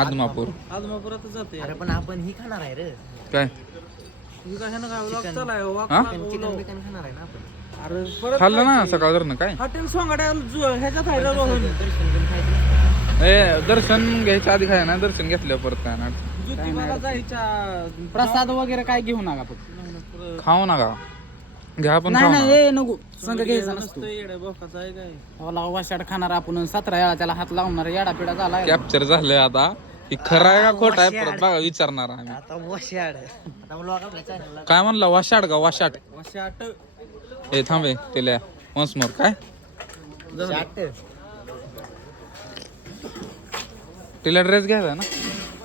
आदमापूर आदमापुरात जाते. अरे पण आपण ही खाणार आहे रे. काय तुम्ही काय ना काय वाक चालाय वाक हा? चिकन बिकन खाणार आहे ना आपण. अरे परत खाल्लं ना सकाळ धरणं काय हॉटेल सोंगाड्या ह्याच्यात आहे रोहन दर्शन बिन खायचं. ए दर्शन घ्यायच्या आधी खाय ना दर्शन घेतल्यावर परत काय ना ज्योतिबाला जायच्या प्रसाद वगैरे काय घेऊ नका फक्त. खाऊ नका घ्या पण नाही खाऊ नाही नका. हे नको संघ घ्यायचा नसतो. नसतं येड्या बोकाचा आहे काय. मला वाशाड खाणार आपण 17 वेळा त्याला हात लावणार येडा पिडा झालाय. कॅप्चर झालंय आता ही खरं आहे का खोट आहे परत बघा विचारणार आम्ही. आता वशाड आता ब्लॉग आपल्या चॅनलला काय म्हणला वाशाड का वाशाट वशाट हे थांबे त्याला वन्स मोर काय शाट तिला ड्रेस घ्यायचा ना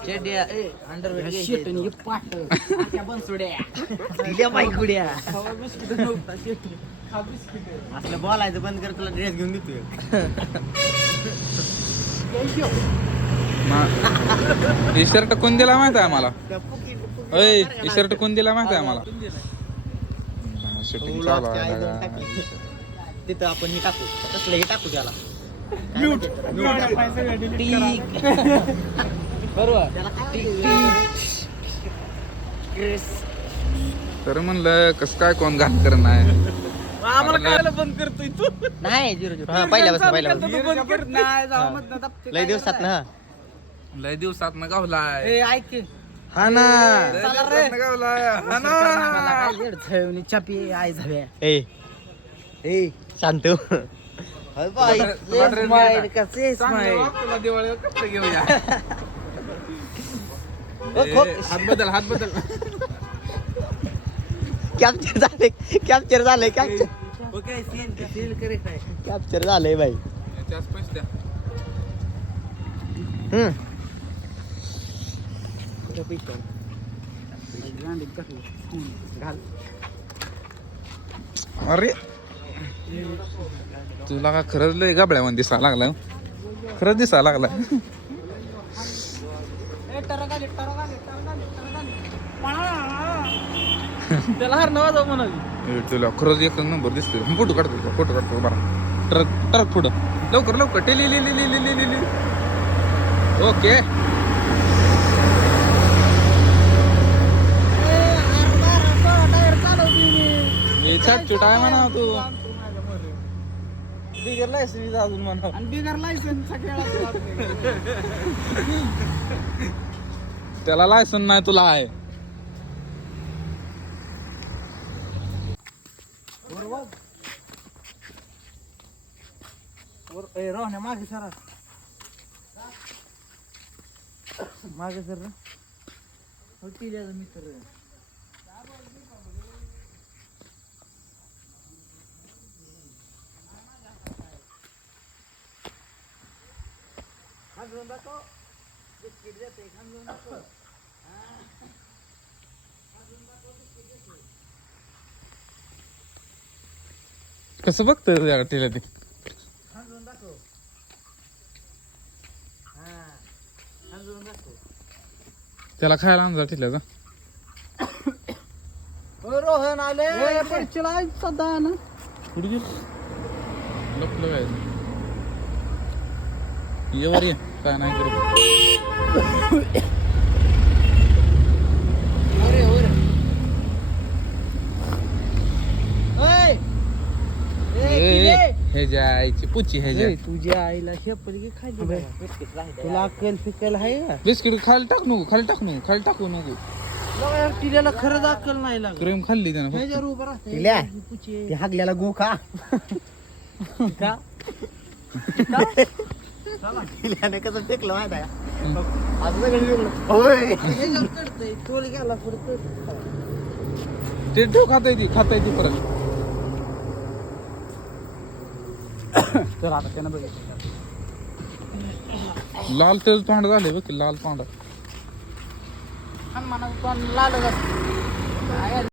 चेड्या ए अंडरवेअर शेट आणि हे पाट आख्या बनसोड्या. दिल्या बाई गुड्या खावा बिस्किट नव्हता शेती. खा बिस्किट. असलं बोलायचं बंद कर तुला ड्रेस घेऊन देतोय. ही शर्ट कोण दिला माहित आहे मला त्या फुकी अय ही शर्ट कोण दिला माहित आहे मला शूटिंग चालू आहे टाकली. तिथं आपण हे टाकू तसलं हे टाकू त्याला तर म्हणलं कसं काय कोण घाण करणार आम्हाला खायला बंद करतोय तू. नाही 0-0 हा पहिल्यापासून पहिल्यापासून तू बंद करत नाही. लय दिवसात ना लय दिवसात न गावलाय ए ऐक की. हा ना लय दिवसात न गावलाय हा ना. काय येड छळवणी चापी आई झाल्या. ए ए शांत हो. अरे बाई, तुला yes, dress smile, घ्यायचा. कसे चांगलं smile. वाग, तुला दिवाळीवर कपडे घेऊया ओ, खूप हात बदल हात बदल कॅप्चर झाले कॅप्चर झालंय कॅप्चर ओके सीन करेक्ट आहे. कॅप्चर झालंय बाई. त्याच पैसे द्या अरे तुला का खरंच लय गाबड्यामध्ये दिसा लागलाय खरंच दिसा लागलाय त्याला हार नवा जाऊ म्हणाली. तुला खरंच एक नंबर दिसतोय फोटो काढतो बरा ट्रक पुढं लवकर टेली ओके छाट आहे म्हणा तू बिगर लायसन्स अजून म्हणा. आणि बिगर लायसन सगळ्याला त्याला लायसन नाही तुला आहे रोहण्या मागे सरा मागे सर मित्र कसं बघतोय तुझ्या टीला ते त्याला खायला आणजा टिल्याचा रोहन आले. सदा ना कुठे गेलं लपलं काय ये वर ये काय नाही करू हे ज्या आईची पुची हे ज्या तुझ्या आईला शेपली खाली तुला अक्कल फिकल आहे का? बिस्किट खाली टाकू नको टिल्याला खरंच अक्कल नाही लागत. क्रीम खाल्ली त्यानं फक्त. ह्याच्यावर उभं राहते. टिल्या. पुची. ते हागल्याला गो खा का? टिल्याने कसं फेकलं माहिती आहे का? आज सगळं फेकलं. होय. ह्याच्यावर चढतंय. तोल गेला पुढं ते ठेव खाता येते परत तर आता त्यानं बघितलं लाल तेल तोंड झाले बघ लाल तोंड हनुमानाचं तोंड लालच असतं.